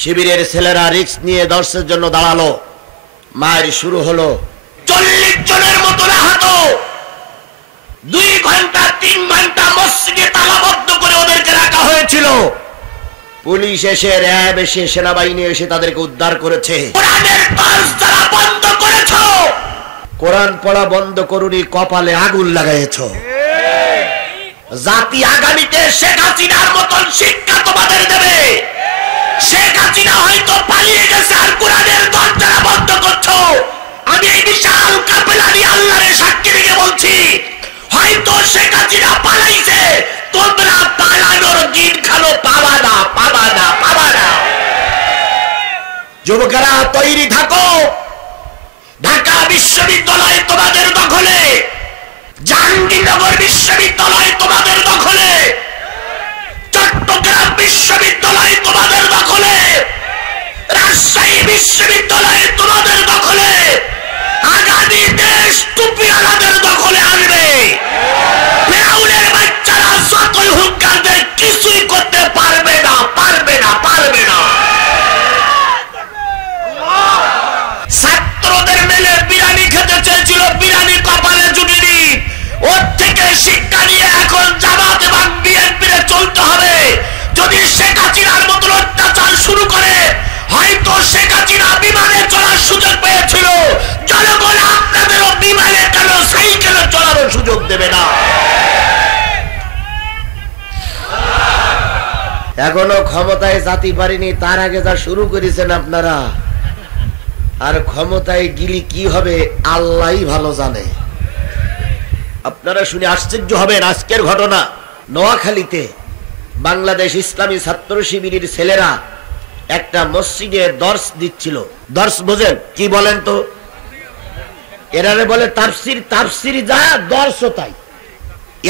শিবিরের ছেলেরা রিস্ক নিয়ে দর্শের জন্য দাঁড়ালো। মায়ের শুরু হলো। 40 জনের মতো আহত। 2 ঘন্টা 3 ঘন্টা মসজিদে তালাবদ্ধ করে ওদেরকে রাখা হয়েছিল। পুলিশ এসে, র্যাব এসে, সেনাবাহিনী এসে তাদেরকে উদ্ধার করেছে। কোরআনের দর্শ যারা বন্ধ করেছো, কোরআন পড়া বন্ধ করুনি, কপালে আগুন লাগাইছো। জাতি আগামীতে শেখ হাসিনার মতন শিক্ষা তোমাদের দেবে। শেখ হাসিনা হয়তো পালিয়ে গেছে, আর কোরআনের দরজা বন্ধ করছো। আমি এই বিশাল কাফেলা নিয়ে আল্লাহর সাক্ষী রেখে বলছি, হয়তো শেখ হাসিনা পালাইছে, তোমরা পালানোর দিন খালো পাবা না, পাবা না, পাবা না। যুবকেরা তৈরি থাকো। ঢাকা বিশ্ববিদ্যালয় তোমাদের দখলে, জাহাঙ্গীরনগর বিশ্ববিদ্যালয় তোমাদের দখলে, চট্টগ্রাম বিশ্ববিদ্যালয় তোমাদের দখলে, রাজশাহী বিশ্ববিদ্যালয় তোমাদের দখলে। আগামী দেশ টুপিওয়ালাদের দখলে আসবে। ফেরাউনের বাচ্চারা যতই হুঙ্কার দেয় কিছুই করতে পারবে না, পারবে না, পারবে না। ছাত্রদের মেলে বিরিয়ানি খেতে চেয়েছিল, বিরিয়ানি কপালে জুটিনি। ওর থেকে শিক্ষা নিয়ে এখন জামাত এবং বিএনপির চলতে হবে। যদি শেখ হাসিনার মতো অত্যাচার শুরু করে, হয়তো শেখ হাসিনা বিমানে চলার সুযোগ পেয়েছিল, জনগণ আপনাদেরও বিমানে কেন সাইকেলে চলারও সুযোগ দেবে না। এখনো ক্ষমতায় জাতি পারিনি, তার আগে যা শুরু করেছেন আপনারা, আর ক্ষমতায় গিলি কি হবে আল্লাহই ভালো জানে। আপনারা শুনে আশ্চর্য হবেন, আজকের ঘটনা নোয়াখালীতে বাংলাদেশ ইসলামী ছাত্র শিবিরের ছেলেরা একটা মসজিদে দর্শ দিচ্ছিল। দর্শ বোঝেন কি বলেন তো? এরারে বলে তাফসির, তাফসির যা দর্শ তাই,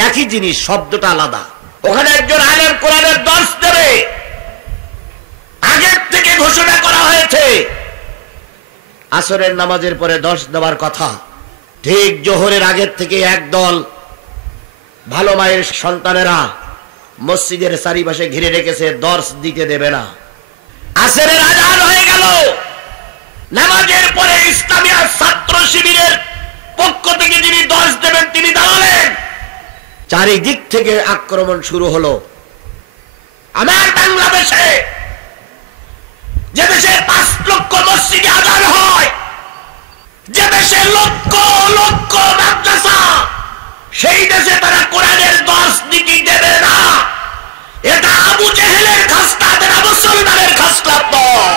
একই জিনিস, শব্দটা আলাদা। ওখানে একজন আলেম কোরআনের দর্শ দেবে, আগের থেকে ঘোষণা করা হয়েছে আসরের নামাজের পরে দর্শ দেওয়ার কথা। ঠিক জোহরের আগের থেকে একদল ভালো মায়ের সন্তানেরা মসজিদের চারিপাশে ঘিরে রেখেছে, দর্শ দিতে দেবে না। আসরের আযান হয়ে গেল, নামাজের পরে ইসলামী ছাত্র শিবিরের পক্ষ থেকে যিনি দর্শ দেবেন তিনি দাঁড়ালেন। চারিদিক থেকে আক্রমণ শুরু হলো। আমার বাংলাদেশে, যে দেশে 5 লক্ষ মসজিদে আযান হয়, যে দেশে লক্ষ লক্ষ মাদ্রাসা, সেই দেশে তারা কোরআনের দর্শ দিতে দেবে না। এটা আবু জেহেলের খাসলাত, এটা মুসলমানের খাসলাত নয়।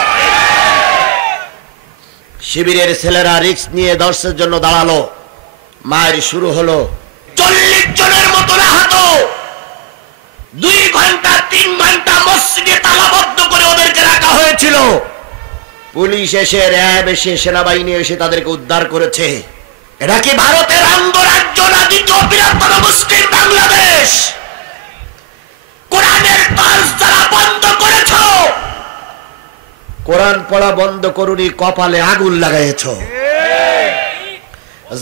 শিবিরের ছেলেরা রিস্ক নিয়ে দর্শের জন্য দাঁড়ালো। মায়ের শুরু হলো। 40 জনের মতো আহত। 2 ঘন্টা 3 ঘন্টা মসজিদে তালাবদ্ধ করে ওদেরকে রাখা হয়েছিল। পুলিশ এসে, র্যাব এসে, সেনাবাহিনী এসে তাদেরকে উদ্ধার করেছে। এটা কি ভারতের অঙ্গরাজ্য না দ্বিতীয় বৃহত্তম মুসলিম বাংলাদেশ? কোরআনের দর্শ যারা বন্ধ করেছো, কোরআন পড়া বন্ধ করুনি, কপালে আগুন লাগাইছো।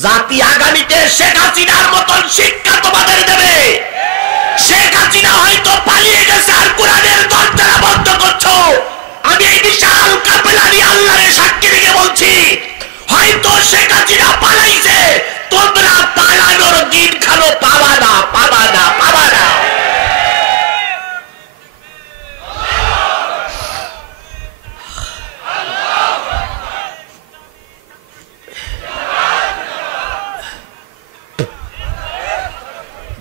জাতি আগামীতে শেখ হাসিনার মতন শিক্ষা তোমাদের দেবে। শেখ হাসিনা হয়তো পালিয়ে গেছে, আর কোরআনের দরজা বন্ধ করছো। আমি এই বিশাল কাফেলা নিয়ে আল্লাহর সাক্ষী রেখে বলছি, হয়তো শেখ হাসিনা পালাইছে, তোমরা পালানোর দিন খালো পাবা না, পাবা না, পাবা না।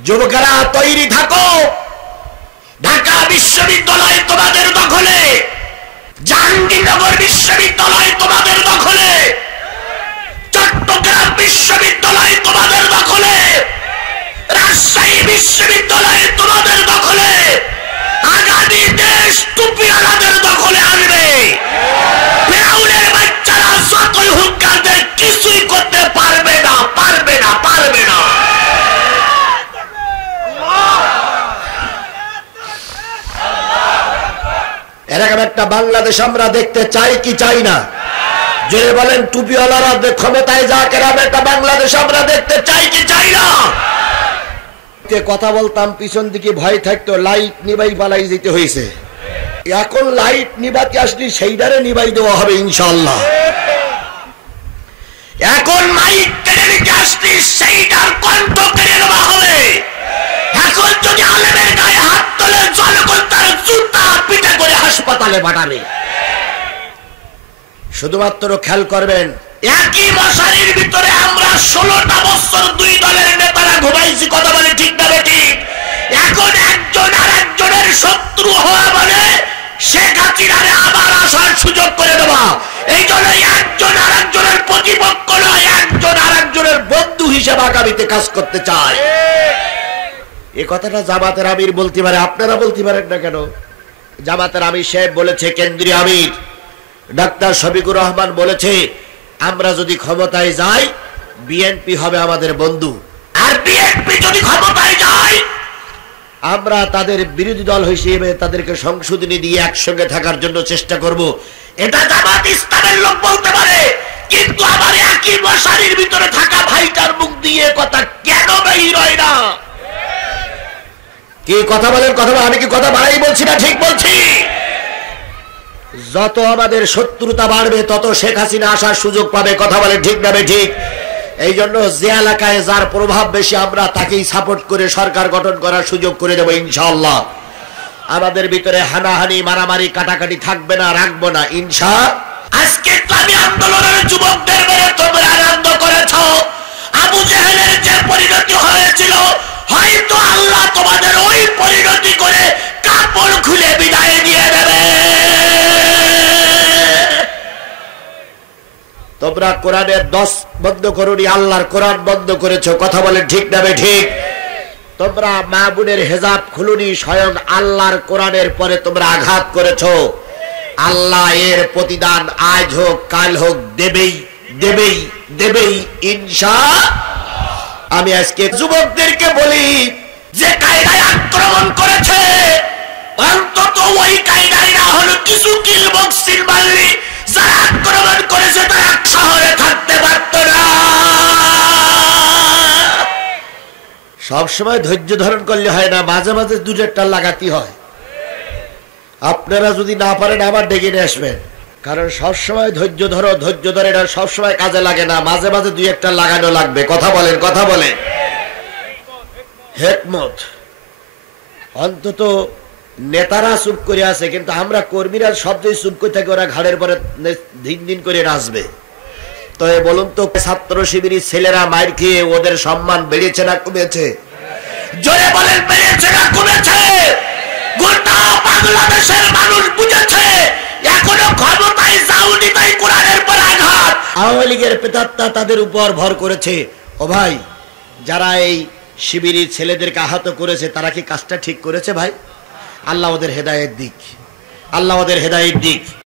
যুবকেরা তৈরি থাকো। ঢাকা বিশ্ববিদ্যালয় তোমাদের দখলে, জাহাঙ্গীরনগর বিশ্ববিদ্যালয় তোমাদের দখলে, চট্টগ্রাম বিশ্ববিদ্যালয় তোমাদের দখলে, রাজশাহী বিশ্ববিদ্যালয় তোমাদের দখলে। আগামী দেশ টুপিওয়ালাদের দখলে আসবে। ফেরাউনের বাচ্চারা যতই হুঙ্কার দেয় কিছুই করতে পারবে না, পারবে না, পারবে না। এরকম একটা বাংলাদেশ আমরা দেখতে চাই কি চাই না? যে বলেন টুপিওয়ালারা ক্ষমতায় যাক, এরকম একটা বাংলাদেশ আমরা দেখতে চাই কি চাই না? কথা বলতাম, পিছন দিকে ভয় থাকতো, লাইট নিবাই পালাই যেতে হয়েছে। এখন লাইট নিবাতে আসলে সেইটারে নিবাই দেওয়া হবে ইনশাআল্লাহ। এখন মাইক কেড়ে নিতে আসলে সেইটার কণ্ঠ কেড়ে নেওয়া হবে। এখন যদি আলেমের গায়ে হাত তোলে জনগণ তার জুতা পিটা করে হাসপাতালে পাঠাবে। শুধুমাত্র খেয়াল করবেন, একই মশারির ভিতরে আমরা 16টা বছর দুই দলের নেতারা ঘুমাইছি, কথা বলে ঠিক না ঠিক? এখন একজন আর একজনের শত্রু হওয়া বলে শেখ হাসিনারে আবার আসার সুযোগ করে দেওয়া। এই জন্য একজন আর একজনের প্রতিপক্ষ নয়, একজন আর একজনের বন্ধু হিসেবে আগামীতে কাজ করতে চায়। এই কথাটা জামাতের আমির বলতে পারে, আপনারা বলতে পারেন না কেন? জামাতের আমির সাহেব বলেছে, কেন্দ্রীয় আমির ডাক্তার শফিকুর রহমান বলেছে, আমরা যদি ক্ষমতায় যাই বিএনপি হবে আমাদের বন্ধু, আর বিএনপি যদি ক্ষমতায় যায় আমরা তাদের বিরোধী দল হিসেবে তাদেরকে সংশোধনী দিয়ে একসঙ্গে থাকার জন্য চেষ্টা করব। এটা জামাত ইসলামের লোক বলতে পারে, কিন্তু আমার একই মশারির ভিতরে থাকা ভাইটার মুখ দিয়ে কথা কেন বের হয় না? কি কথা বলেন? কথা বলেন। আমি কি কথা বাড়াই বলছি না ঠিক বলছি? যত আমাদের শত্রুতা বাড়বে তত শেখ হাসিনা আসার সুযোগ পাবে, কথা বলে ঠিক না ঠিক? এই জন্য যে এলাকায় যার প্রভাব বেশি আমরা তাকেই সাপোর্ট করে সরকার গঠন করার সুযোগ করে দেবো ইনশাআল্লাহ। আমাদের ভিতরে হানাহানি মারামারি কাটাকাটি থাকবে না, রাখবো না ইনশাআল্লাহ। আজকে ইসলামী আন্দোলনের যুবকদের মেরে তোমরা আনন্দ করেছ। আবু জেহেলের যে পরিণতি হয়েছিল, হয়তো আল্লাহ তোমাদের ওই পরিণতি করে কাপড় খুলে বিদায় দিয়ে দেবে। তোমরা কোরআনের 10 বন্ধ করোনি, আল্লাহর কোরআন বন্ধ করেছো, কথা বলে ঠিক না ঠিক? তোমরা মা বোনের হেজাব খুলুনি, স্বয়ং আল্লাহর কোরআনের পরে তোমরা আঘাত করেছো। আল্লাহ এর প্রতিদান আজ হোক কাল হোক দেবেই দেবেই দেবেই ইনশাআল্লাহ। আমি আজকে যুবকদেরকে বলি, যে কায়দায় আক্রমণ করেছে অন্তত ওই কায়দায় না হলো কিছু কিল বক্সিল মারলি, যারা আক্রমণ করেছে তারা এক শহরে থাকতে পারত না। সবসময় ধৈর্য ধারণ করলে হয় না, মাঝে মাঝে দুটো একটা লাগাতে হয়। আপনারা যদি না পারেন আবার ডেকে নিয়ে আসবেন, কারণ সবসময় ধৈর্য ধরো, ধৈর্য ধরে এটা সবসময় কাজে লাগে না, মাঝে মাঝে দুই একটা লাগানো লাগবে। কথা বলেন, কথা বলেন। হেকমত অন্তত নেতারা চুপ করে আছে, কিন্তু আমরা কর্মীরা সবচেয়ে চুপ করে থাকি, ওরা ঘাড়ের পরে দিন দিন করে নাচবে। তো বলুন তো, ছাত্র শিবিরের ছেলেরা মাইর খেয়ে ওদের সম্মান বেড়েছে না কমেছে? জোরে বলেন, বেড়েছে না কমেছে? গোটা বাংলাদেশের মানুষ বুঝেছে এখনো ক্ষমতায় যাওনি, তাই কোরআনের পর আঘাত। আওয়ামী লীগের প্রেতাত্মা তাদের উপর ভর করেছে। ও ভাই, যারা এই শিবিরের ছেলেদেরকে আহত করেছে তারা কি কাজটা ঠিক করেছে ভাই? আল্লাহ ওদের হেদায়েত দিক, আল্লাহ ওদের হেদায়েত দিক।